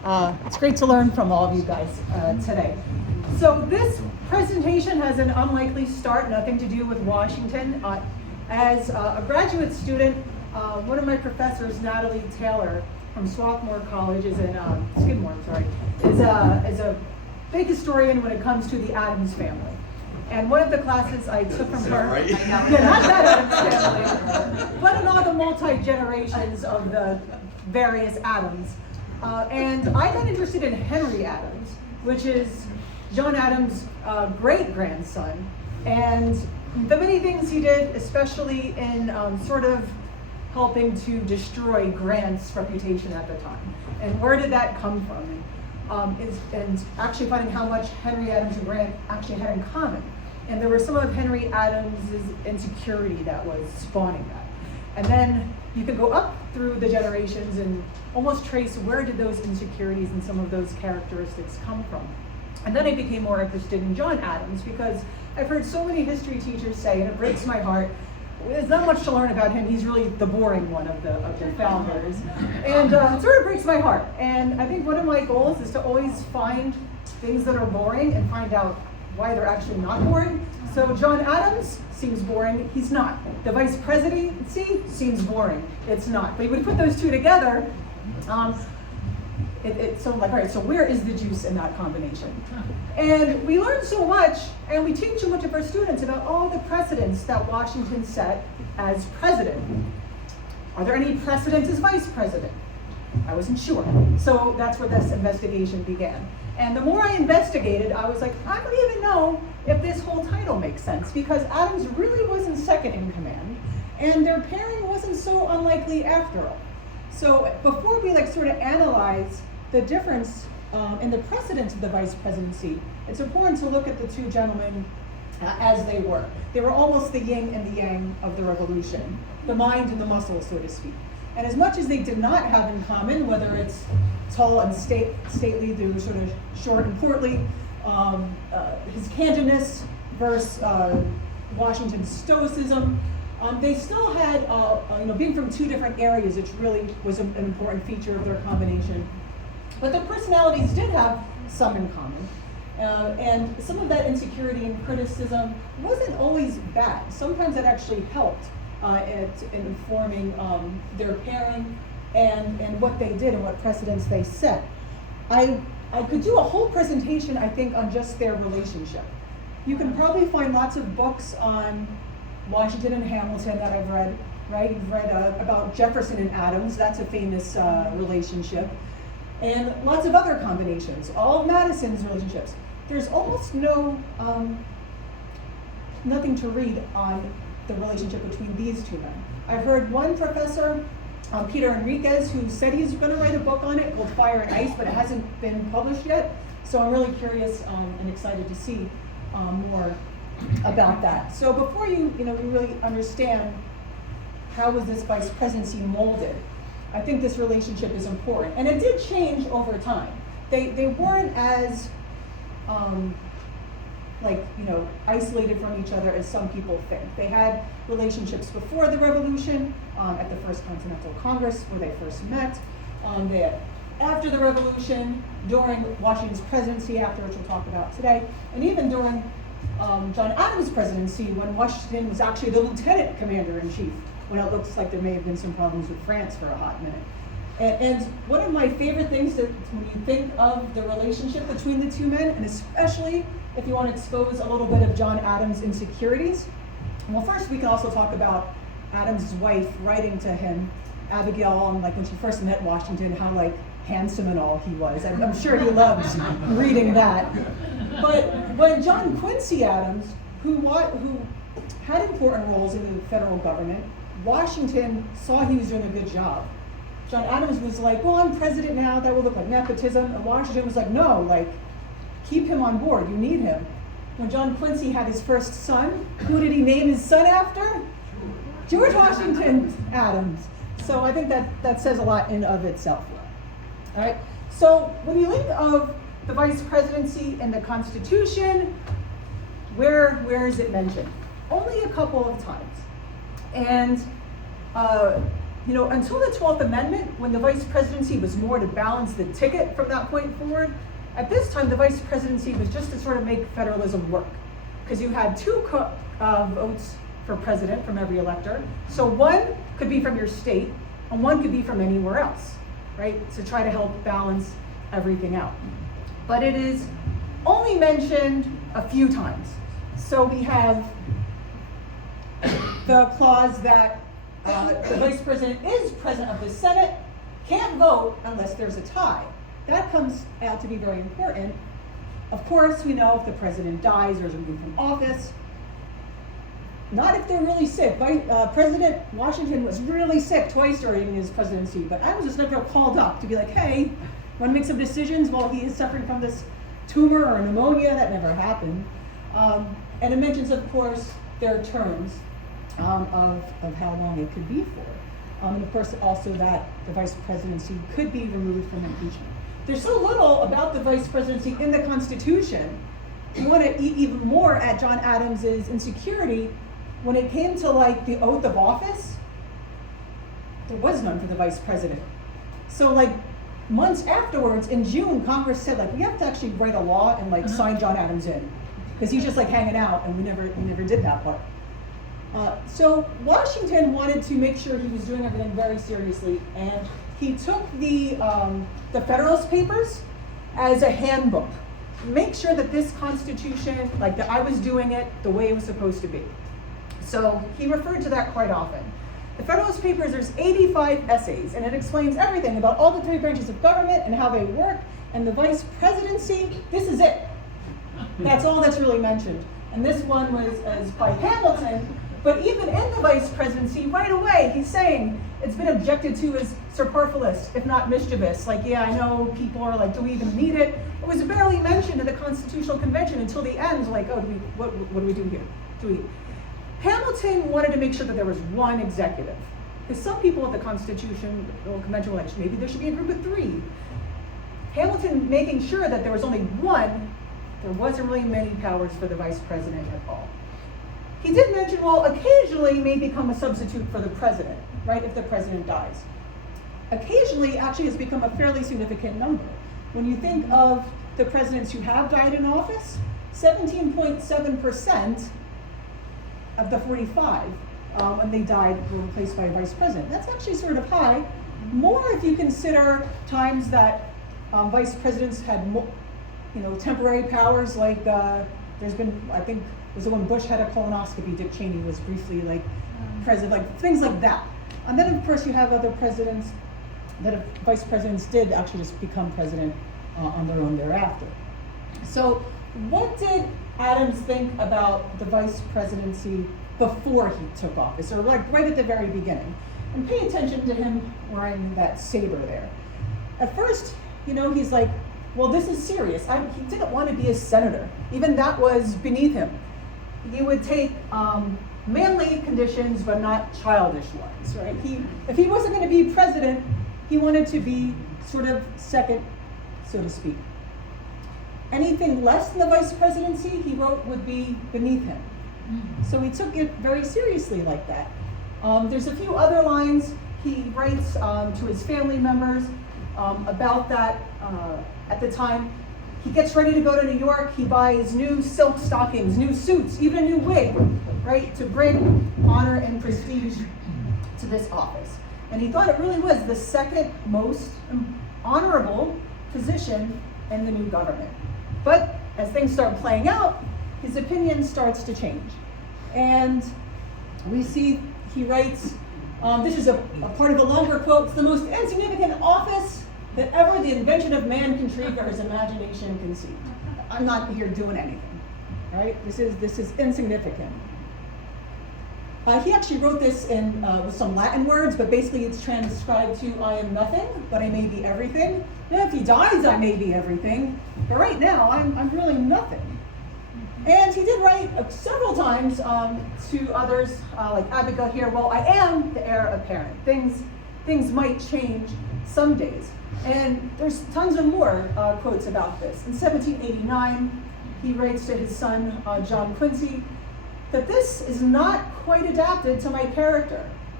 It's great to learn from all of you guys today. So this presentation has an unlikely start, nothing to do with Washington. As a graduate student, one of my professors, Natalie Taylor from Swarthmore College, Skidmore, is a big historian when it comes to the Adams family. And one of the classes I took from her, right? yeah, not that Adams family, but in all the multi-generations of the various Adams. And I got interested in Henry Adams, which is John Adams' great-grandson, and the many things he did, especially in sort of helping to destroy Grant's reputation at the time. And where did that come from? And actually finding how much Henry Adams and Grant actually had in common. And there was some of Henry Adams' insecurity that was spawning that. And then you could go up through the generations and almost trace where did those insecurities and some of those characteristics come from. And then I became more interested in John Adams because I've heard so many history teachers say, and it breaks my heart, there's not much to learn about him. He's really the boring one of the founders. And it sort of breaks my heart. And I think one of my goals is to always find things that are boring and find out why they're actually not boring. So John Adams seems boring. He's not. The Vice-Presidency seems boring. It's not. But when you put those two together, it's so like, all right, so where is the juice in that combination? And we learn so much, and we teach so much of our students about all the precedents that Washington set as president. Are there any precedents as vice president? I wasn't sure. So that's where this investigation began. And the more I investigated, I was like, I don't even know if this whole title makes sense, because Adams really wasn't second in command, and their pairing wasn't so unlikely after all. So before we sort of analyze the difference in the precedents of the vice presidency, it's important to look at the two gentlemen as they were. They were almost the yin and the yang of the revolution, the mind and the muscle, so to speak. And as much as they did not have in common, whether it's tall and stately, they were sort of short and portly, his candidness versus Washington's stoicism, they still had, being from two different areas, which really was an important feature of their combination. But their personalities did have some in common. And some of that insecurity and criticism wasn't always bad. Sometimes it actually helped in informing their pairing and what they did and what precedents they set. I could do a whole presentation, I think, on just their relationship. You can probably find lots of books on Washington and Hamilton that I've read, right? You've read about Jefferson and Adams, that's a famous relationship. And lots of other combinations, all of Madison's relationships. There's almost nothing to read on the relationship between these two men. I've heard one professor, Peter Enriquez, who said he's going to write a book on it called Fire and Ice, but it hasn't been published yet. So I'm really curious and excited to see more about that. So before you really understand how was this vice presidency molded, I think this relationship is important. And it did change over time. They weren't as isolated from each other as some people think. They had relationships before the Revolution, at the First Continental Congress where they first met. They had after the Revolution, during Washington's presidency, after which we'll talk about today, and even during John Adams' presidency, when Washington was actually the lieutenant commander-in-chief, when it looks like there may have been some problems with France for a hot minute. And one of my favorite things that when you think of the relationship between the two men, and especially if you want to expose a little bit of John Adams' insecurities, well, first we can also talk about Adams' wife writing to him, Abigail, and when she first met Washington, how handsome and all he was. I'm sure he loves reading that. But when John Quincy Adams, who had important roles in the federal government, Washington saw he was doing a good job. John Adams was like, well, I'm president now, that will look like nepotism. And Washington was like, no, keep him on board, you need him. When John Quincy had his first son, who did he name his son after? George Washington Adams. So I think that says a lot in of itself. All right, so when you think of the vice presidency and the Constitution, where is it mentioned? Only a couple of times. And until the 12th Amendment, when the vice presidency was more to balance the ticket from that point forward, at this time the vice presidency was just to sort of make federalism work. Because you had two votes for president from every elector. So one could be from your state, and one could be from anywhere else, right? To try to help balance everything out. But it is only mentioned a few times. So we have the clause that the vice president is president of the Senate, can't vote unless there's a tie. That comes out to be very important. Of course, we know if the president dies or is removed from office, not if they're really sick. President Washington was really sick twice during his presidency, but I was just never called up to be like, hey, want to make some decisions while he is suffering from this tumor or pneumonia. That never happened. And it mentions, of course, their terms of how long it could be for. And of course, also that the vice presidency could be removed from impeachment. There's so little about the vice presidency in the Constitution. You want to eat even more at John Adams's insecurity. When it came to like the oath of office, there was none for the vice president. So like months afterwards, in June, Congress said like we have to actually write a law and like sign John Adams in, because he's just like hanging out, and we never did that part. So Washington wanted to make sure he was doing everything very seriously, and he took the Federalist Papers as a handbook. Make sure that this Constitution, like that I was doing it the way it was supposed to be. So he referred to that quite often. The Federalist Papers, there's 85 essays, and it explains everything about all the three branches of government and how they work, and the vice presidency, this is it. That's all that's really mentioned. And this one was by Hamilton, but even in the vice presidency, right away, he's saying it's been objected to as superfluous, if not mischievous. Like, yeah, I know people are like, do we even need it? It was barely mentioned in the Constitutional Convention until the end, like, oh, what do we do here? Hamilton wanted to make sure that there was one executive. Because some people at the Constitutional Convention were like, maybe there should be a group of three. Hamilton making sure that there was only one, there wasn't really many powers for the vice president at all. He did mention, well, occasionally may become a substitute for the president, right, if the president dies. Occasionally actually has become a fairly significant number. When you think of the presidents who have died in office, 17.7% of the 45 when they died were replaced by a vice president. That's actually sort of high. More if you consider times that vice presidents had temporary powers, like there's been, I think, was it when Bush had a colonoscopy, Dick Cheney was briefly like president, like things like that. And then of course you have other presidents that vice presidents did actually just become president on their own thereafter. So what did Adams think about the vice presidency before he took office, or like right at the very beginning? And pay attention to him wearing that saber there. At first, he's like, well, this is serious. He didn't want to be a senator. Even that was beneath him. He would take manly conditions, but not childish ones, right? If he wasn't going to be president, he wanted to be sort of second, so to speak. Anything less than the vice presidency, he wrote, would be beneath him. So he took it very seriously like that. There's a few other lines he writes to his family members about that at the time. He gets ready to go to New York. He buys new silk stockings, new suits, even a new wig, right, to bring honor and prestige to this office. And he thought it really was the second most honorable position in the new government. But as things start playing out, his opinion starts to change. And we see he writes, this is a part of a longer quote, "It's the most insignificant office that ever the invention of man contrived or his imagination conceived." I'm not here doing anything, right? This is insignificant. He actually wrote this in with some Latin words, but basically it's transcribed to, I am nothing, but I may be everything. And if he dies, I may be everything. But right now, I'm really nothing. And he did write several times to others, like Abigail here, well, I am the heir apparent. Things might change some days. And there's tons of more quotes about this. In 1789, he writes to his son, John Quincy, that this is not quite adapted to my character.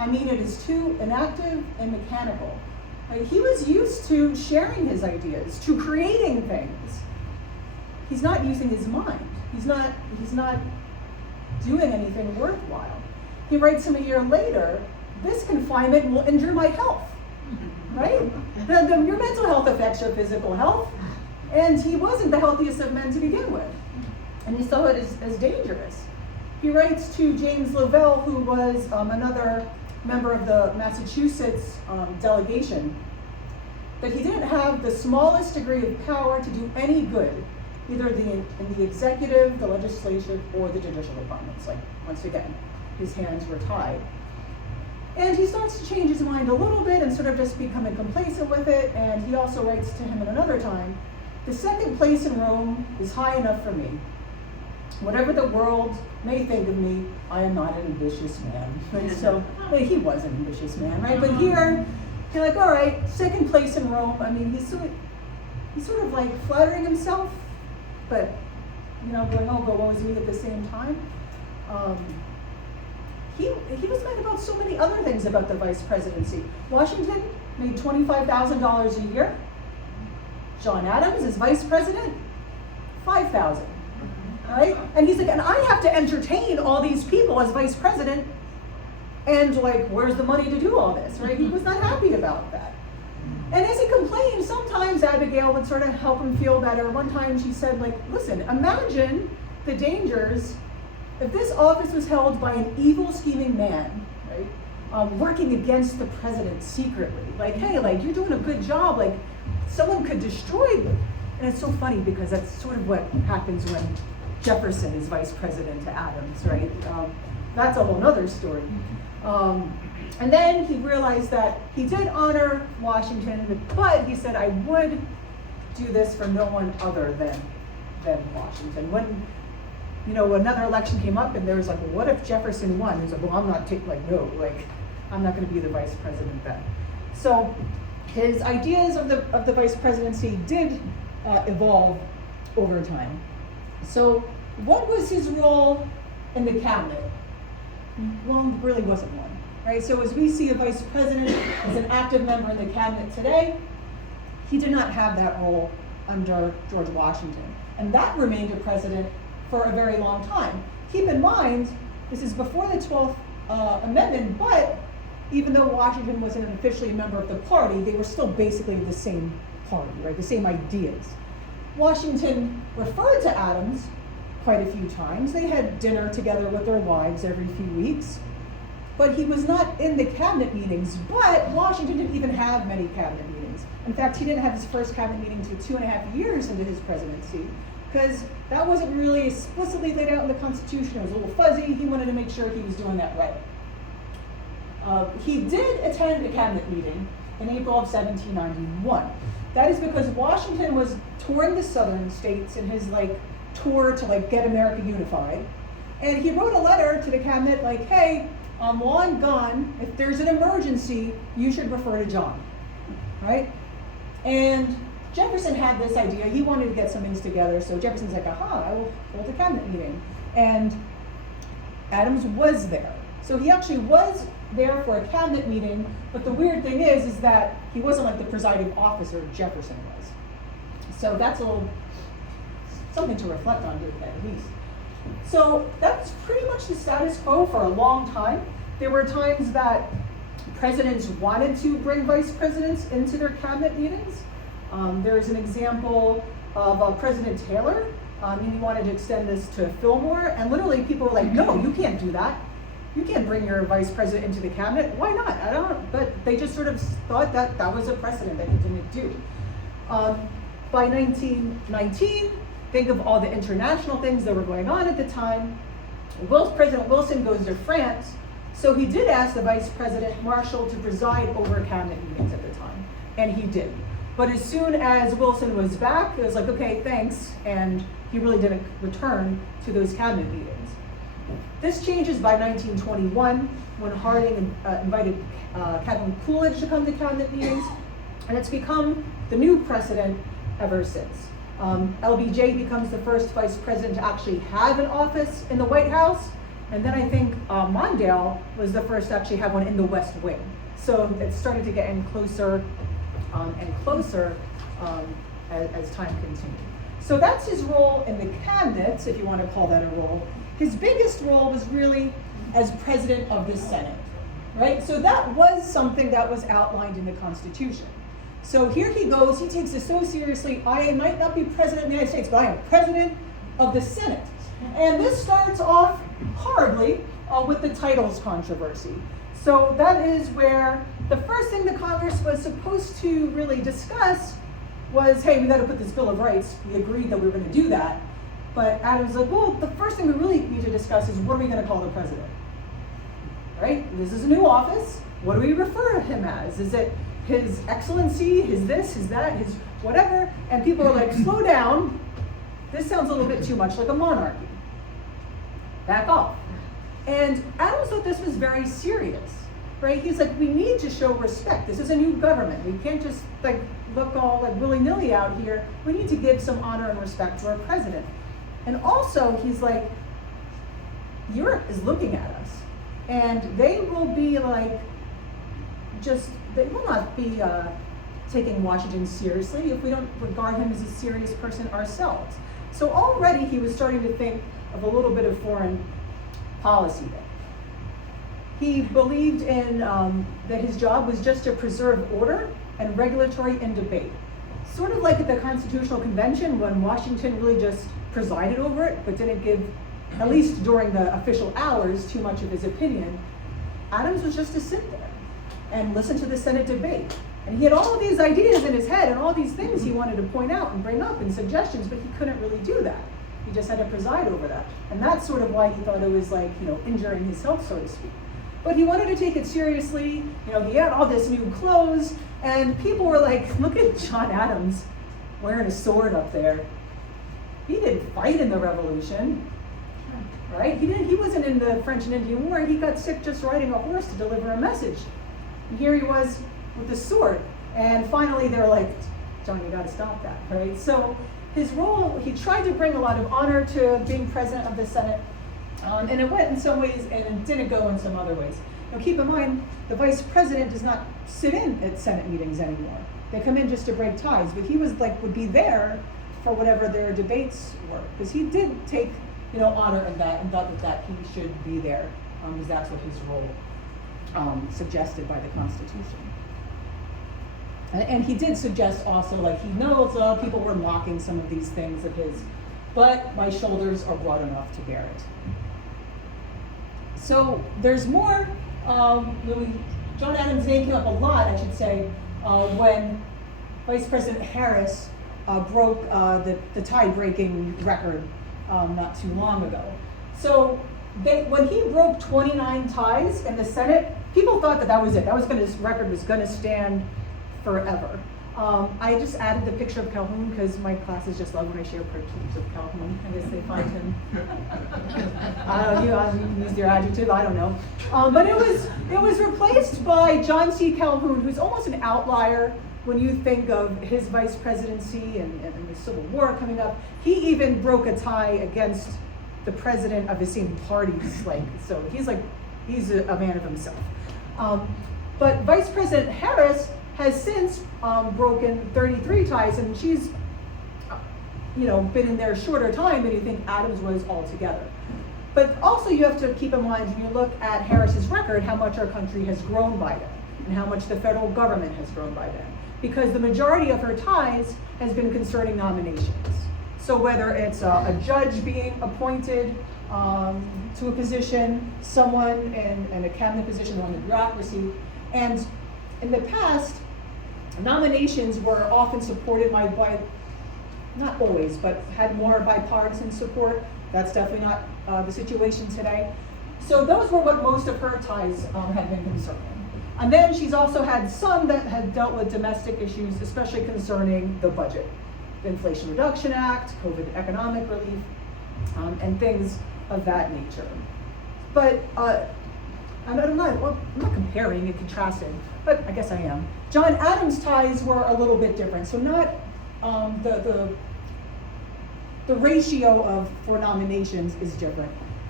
I mean, it is too inactive and mechanical. Like, he was used to sharing his ideas, to creating things. He's not using his mind. He's not doing anything worthwhile. He writes him a year later, "This confinement will injure my health," right? Your mental health affects your physical health, and he wasn't the healthiest of men to begin with, and he saw it as dangerous. He writes to James Lovell, who was another member of the Massachusetts delegation, that he didn't have the smallest degree of power to do any good, either in the executive, the legislature, or the judicial departments. Like, once again, his hands were tied. And he starts to change his mind a little bit and sort of just becoming complacent with it, and he also writes to him at another time, "The second place in Rome is high enough for me. Whatever the world may think of me, I am not an ambitious man." And so, well, he was an ambitious man, right? But here, you're like, all right, second place in Rome. I mean, he's sort of like flattering himself, but, going, oh, but what was me at the same time? He was mad about so many other things about the vice presidency. Washington made $25,000 a year. John Adams is vice president, $5,000. Right? And he's like, and I have to entertain all these people as vice president, and like, where's the money to do all this, right? He was not happy about that. And as he complained, sometimes Abigail would sort of help him feel better. One time she said, like, listen, imagine the dangers if this office was held by an evil, scheming man, right? Working against the president secretly. Like, hey, like, you're doing a good job, like, someone could destroy you. And it's so funny because that's sort of what happens when Jefferson is vice president to Adams, right? That's a whole nother story. And then he realized that he did honor Washington, but he said, I would do this for no one other than Washington. When, another election came up and there was like, well, what if Jefferson won? He was like, well, I'm not I'm not going to be the vice president then. So his ideas of the vice presidency did evolve over time. So what was his role in the cabinet? Well, there really wasn't one, right? So as we see a vice president as an active member in the cabinet today, he did not have that role under George Washington. And that remained a president for a very long time. Keep in mind, this is before the 12th Amendment, but even though Washington wasn't officially a member of the party, they were still basically the same party, right? The same ideas. Washington referred to Adams quite a few times. They had dinner together with their wives every few weeks, but he was not in the cabinet meetings. But Washington didn't even have many cabinet meetings. In fact, he didn't have his first cabinet meeting until 2.5 years into his presidency, because that wasn't really explicitly laid out in the Constitution. It was a little fuzzy. He wanted to make sure he was doing that right. He did attend a cabinet meeting in April of 1791. That is because Washington was touring the southern states in his tour to get America unified. And he wrote a letter to the cabinet like, hey, while I'm gone, if there's an emergency, you should refer to John, right? And Jefferson had this idea. He wanted to get some things together. So Jefferson's like, aha, I will hold a cabinet meeting. And Adams was there. So he actually was there for a cabinet meeting, but the weird thing is that he wasn't like the presiding officer Jefferson was. So that's a little something to reflect on here at least. So that's pretty much the status quo for a long time. There were times that presidents wanted to bring vice presidents into their cabinet meetings. There's an example of President Taylor. He wanted to extend this to Fillmore, and literally people were like, no, you can't do that. You can't bring your vice president into the cabinet. Why not? I don't know. But they just sort of thought that that was a precedent that he didn't do. By 1919, think of all the international things that were going on at the time. President Wilson goes to France, so he did ask the Vice President Marshall to preside over cabinet meetings at the time, and he did. But as soon as Wilson was back, it was like, okay, thanks, and he really didn't return to those cabinet meetings. This changes by 1921, when Harding invited Calvin Coolidge to come to cabinet meetings, and it's become the new precedent ever since. LBJ becomes the first vice president to actually have an office in the White House, And then I think Mondale was the first to actually have one in the West Wing. So it started to get in closer and closer as time continued. So that's his role in the cabinet, if you want to call that a role. His biggest role was really as president of the Senate, right? So that was something that was outlined in the Constitution. So here he goes, he takes it so seriously. I might not be president of the United States, but I am president of the Senate. And this starts off hardly with the titles controversy. So that is where the first thing the Congress was supposed to really discuss was, hey, we got to put this Bill of Rights. We agreed that we were going to do that. But Adams was like, well, the first thing we really need to discuss is what are we going to call the president? Right? This is a new office. What do we refer to him as? Is it His Excellency, his this, his that, his whatever? And people are like, slow down. This sounds a little bit too much like a monarchy. Back off. And Adams thought this was very serious, right? He's like, we need to show respect. This is a new government. We can't just like look all like willy-nilly out here. We need to give some honor and respect to our president. And also, he's like, Europe is looking at us, and they will be like, they will not be taking Washington seriously if we don't regard him as a serious person ourselves. So already he was starting to think of a little bit of foreign policy there. He believed in that his job was just to preserve order and regulatory and debate. Sort of like at the Constitutional Convention when Washington really just presided over it, but didn't give, at least during the official hours, too much of his opinion. Adams was just to sit there and listen to the Senate debate. And he had all of these ideas in his head and all these things he wanted to point out and bring up and suggestions, but he couldn't really do that. He just had to preside over that. And that's sort of why he thought it was like, injuring his health, so to speak. But he wanted to take it seriously. He had all this new clothes, and people were like, look at John Adams wearing a sword up there. He didn't fight in the Revolution, right? He wasn't in the French and Indian War. He got sick just riding a horse to deliver a message. And here he was with a sword. And finally they're like, John, you gotta stop that, right? So his role, he tried to bring a lot of honor to being president of the Senate. And it went in some ways and it didn't go in some other ways. Now keep in mind, the vice president does not sit in at Senate meetings anymore. They come in just to break ties, but he would be there for whatever their debates were. Because he did take, honor in that and thought that he should be there, because that's what his role suggested by the Constitution. And he did suggest also, like, he knows people were mocking some of these things of his, but my shoulders are broad enough to bear it. So there's more. John Adams' name came up a lot, I should say, when Vice President Harris broke the tie-breaking record not too long ago. So when he broke 29 ties in the Senate, people thought that was it. His record was going to stand forever. I just added the picture of Calhoun because my classes just love when I share pictures of Calhoun. I guess they find him. You used your adjective. I don't know. But it was replaced by John C. Calhoun, who's almost an outlier when you think of his vice presidency and the Civil War coming up. He even broke a tie against the president of the same parties. So he's a man of himself. But Vice President Harris has since broken 33 ties, and she's been in there a shorter time than you think Adams was altogether. But also you have to keep in mind, when you look at Harris's record, how much our country has grown by then, and how much the federal government has grown by then. Because the majority of her ties has been concerning nominations. So whether it's a judge being appointed to a position, someone in a cabinet position on the bureaucracy, and in the past, nominations were often supported by, not always, but had more bipartisan support. That's definitely not the situation today. So those were what most of her ties had been concerning. And then she's also had some that had dealt with domestic issues, especially concerning the budget. The Inflation Reduction Act, COVID economic relief, and things of that nature. But I'm not comparing and contrasting, but I guess I am. John Adams' ties were a little bit different. So not the ratio for nominations is different.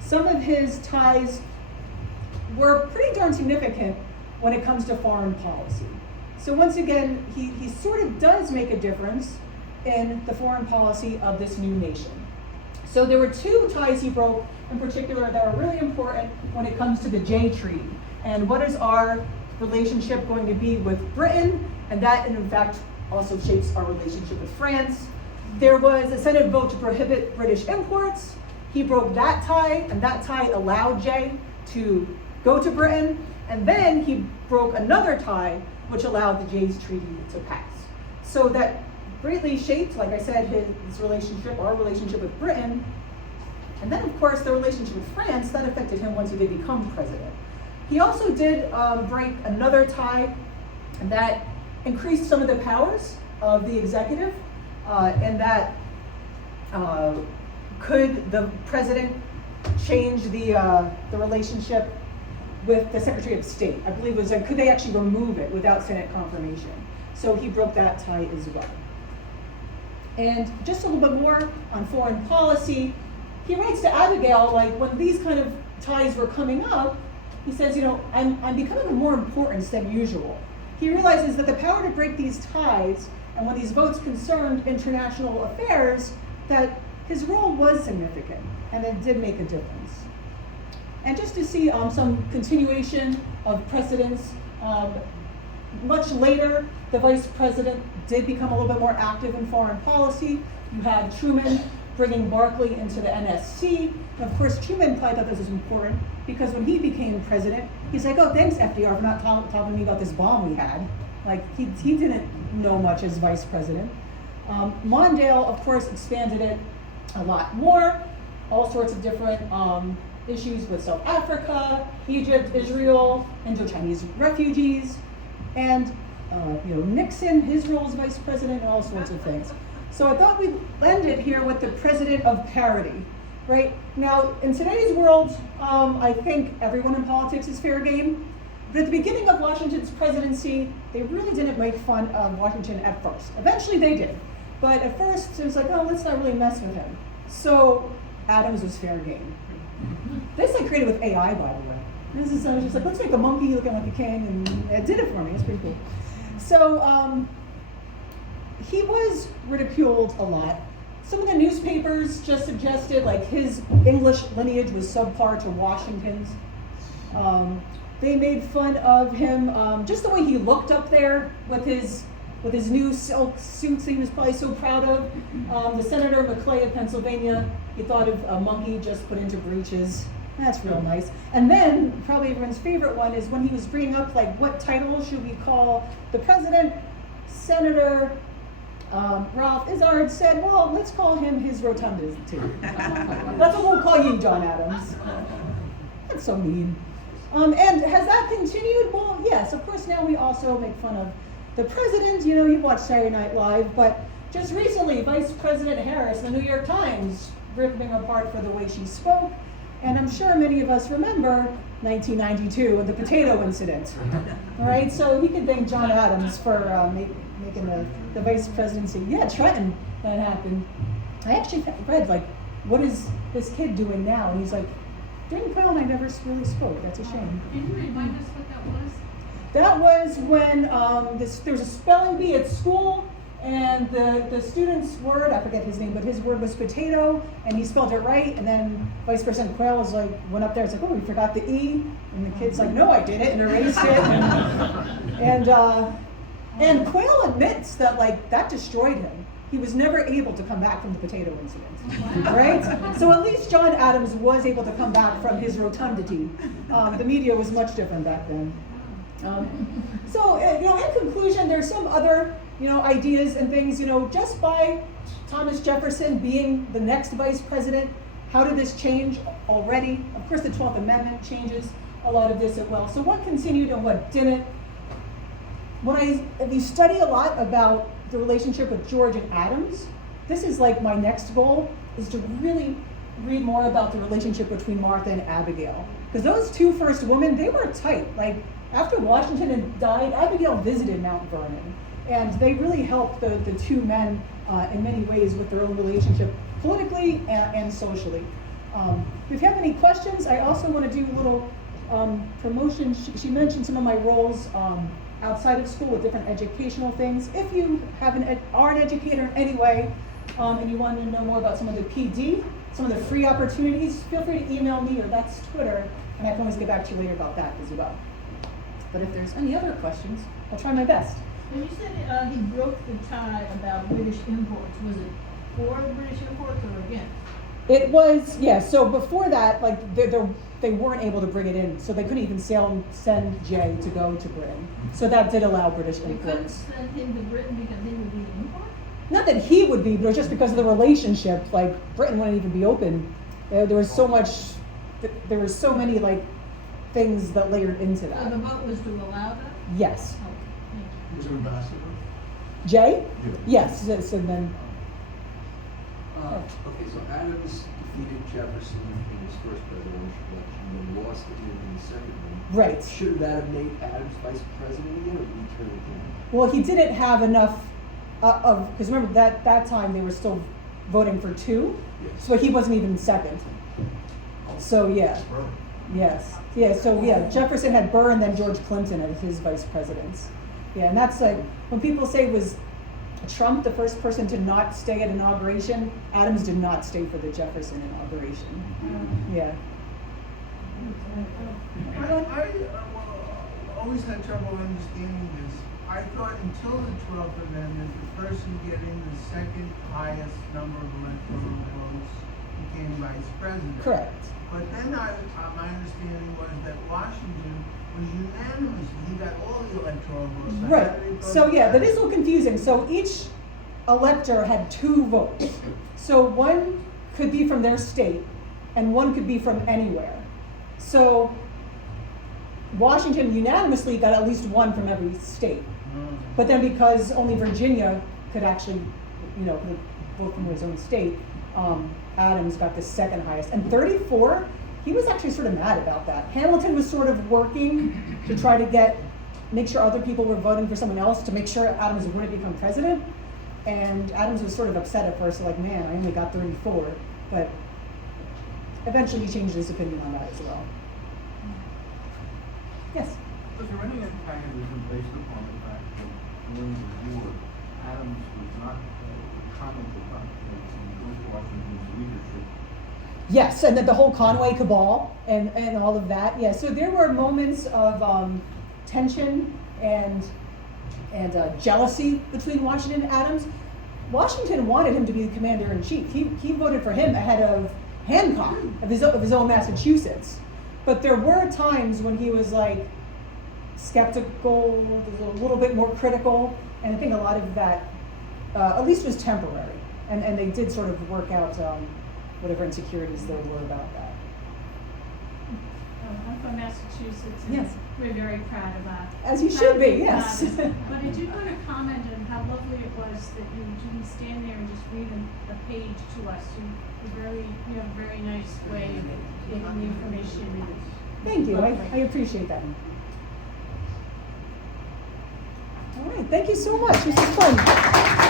some of his ties were pretty darn significant when it comes to foreign policy. So once again, he sort of does make a difference in the foreign policy of this new nation. So there were two ties he broke in particular that are really important when it comes to the Jay Treaty. And what is our relationship going to be with Britain? And that, in fact, also shapes our relationship with France. There was a Senate vote to prohibit British imports. He broke that tie, and that tie allowed Jay to go to Britain. And then he broke another tie, which allowed the Jay's Treaty to pass. So that greatly shaped, like I said, his relationship, our relationship with Britain. And then, of course, the relationship with France, that affected him once he did become president. He also did break another tie that increased some of the powers of the executive, and that could the president change the relationship with the Secretary of State. I believe it was could they actually remove it without Senate confirmation? So he broke that tie as well. And just a little bit more on foreign policy, he writes to Abigail, like when these kind of ties were coming up, he says, you know, I'm becoming of more importance than usual. He realizes that the power to break these ties, and when these votes concerned international affairs, that his role was significant, and it did make a difference. And just to see some continuation of precedents, much later, the vice president did become a little bit more active in foreign policy. You had Truman bringing Barclay into the NSC. And of course, Truman probably thought this was important because when he became president, he's like, oh, thanks, FDR, for not talking to me about this bomb we had. Like, he didn't know much as vice president. Mondale, of course, expanded it a lot more. All sorts of different issues with South Africa, Egypt, Israel, Indo-Chinese refugees, and Nixon, his role as vice president, and all sorts of things. So I thought we'd end it here with the president of parity, right? Now, in today's world, I think everyone in politics is fair game. But at the beginning of Washington's presidency, they really didn't make fun of Washington at first. Eventually they did. But at first, it was like, oh, let's not really mess with him. So Adams was fair game. This I created with AI, by the way. This is just like, let's make a monkey looking like a king, and it did it for me. It's pretty cool. So he was ridiculed a lot. Some of the newspapers just suggested like his English lineage was subpar to Washington's. They made fun of him, just the way he looked up there with his new silk suits he was probably so proud of. The Senator McClay of Pennsylvania, he thought of a monkey just put into breeches. That's real nice. And then probably everyone's favorite one is when he was bringing up like what title should we call the president. Senator Ralph Izzard said, well, let's call him his rotundity. That's what we'll call you, John Adams. That's so mean. And has that continued? Well, yes, of course, now we also make fun of the president. You know, you've watched Saturday Night Live, but just recently, Vice President Harris, the New York Times, ripped him apart for the way she spoke. And I'm sure many of us remember 1992 and the potato incident. All right, so he could thank John Adams for making the vice presidency. Yeah, Trenton, that happened. I actually read, like, what is this kid doing now? And he's like, during Crown, I never really spoke. That's a shame. Can you remind us what that was? That was when there was a spelling bee at school, and the student's word, I forget his name, but his word was potato, and he spelled it right, and then Vice President Quayle was like, went up there and was like, oh, we forgot the E, and the kid's like, no, I did it, and erased it. And Quayle admits that, like, that destroyed him. He was never able to come back from the potato incident, right? So at least John Adams was able to come back from his rotundity. The media was much different back then. So, in conclusion, there's some other, ideas and things, just by Thomas Jefferson being the next vice president, how did this change already? Of course, the 12th Amendment changes a lot of this as well. So what continued and what didn't? If you study a lot about the relationship with George and Adams, this is like my next goal, is to really read more about the relationship between Martha and Abigail. Because those two first women, they were tight. Like, after Washington had died, Abigail visited Mount Vernon. And they really helped the two men in many ways with their own relationship, politically and socially. If you have any questions, I also want to do a little promotion. She mentioned some of my roles outside of school with different educational things. If you are an educator in any way and you want to know more about some of the PD, some of the free opportunities, feel free to email me, or that's Twitter, and I can always get back to you later about that as well. But if there's any other questions, I'll try my best. When you said he broke the tie about British imports, was it for British imports or against? It was, yeah, so before that, like, they weren't able to bring it in, so they couldn't even send Jay to go to Britain. So that did allow British They couldn't imports. send him to Britain because he would be the import? Not that he would be, but it was just because of the relationship, like, Britain wouldn't even be open. There was so much, there were so many, like, things that layered into So the that. vote was to allow that? Yes. Okay, thank you. Was it ambassador? Jay? Yeah. Yes, so then, Okay, so Adams defeated Jefferson in his first presidential election, then lost it in the second one. right. Should that have made Adams vice president again, or did he turn it down? Well, he didn't have enough because remember that time they were still voting for two, Yes. so he wasn't even second. So yeah, yes, yeah. So yeah, Jefferson had Burr and then George Clinton as his vice presidents. Yeah, and that's like when people say was Trump the first person to not stay at inauguration. Adams did not stay for the Jefferson inauguration. Yeah. I always had trouble understanding this. I thought until the 12th Amendment, the person getting the second highest number of electoral votes became vice president. Correct. But then my understanding was that Washington was unanimous. He got all the electoral votes. So how Right. did it go So to yeah, that that? is a little confusing. So each elector had two votes. So one could be from their state and one could be from anywhere. So Washington unanimously got at least one from every state. But then because only Virginia could actually, could vote from his own state, Adams got the second highest. And 34, he was actually sort of mad about that. Hamilton was sort of working to try to make sure other people were voting for someone else to make sure Adams would become president. And Adams was sort of upset at first, like, man, I only got 34. But eventually he changed his opinion on that as well. Yes? Was there any antagonism based upon the fact that during the war, Adams was not commented on George Washington's leadership? Yes, and then the whole Conway cabal and all of that. Yeah, so there were moments of tension and jealousy between Washington and Adams. Washington wanted him to be the commander-in-chief. He voted for him ahead of Hancock, of his own Massachusetts. But there were times when he was like skeptical, a little bit more critical, and I think a lot of that at least was temporary. And they did sort of work out whatever insecurities there were about that. I'm from Massachusetts, and Yes. we're very proud of our. As you should be, founding yes. fathers. But I do want to comment on how lovely it was that you didn't stand there and just read a page to us. You have a very nice way of getting the information. Thank you, I appreciate that. All right, thank you so much, this is fun.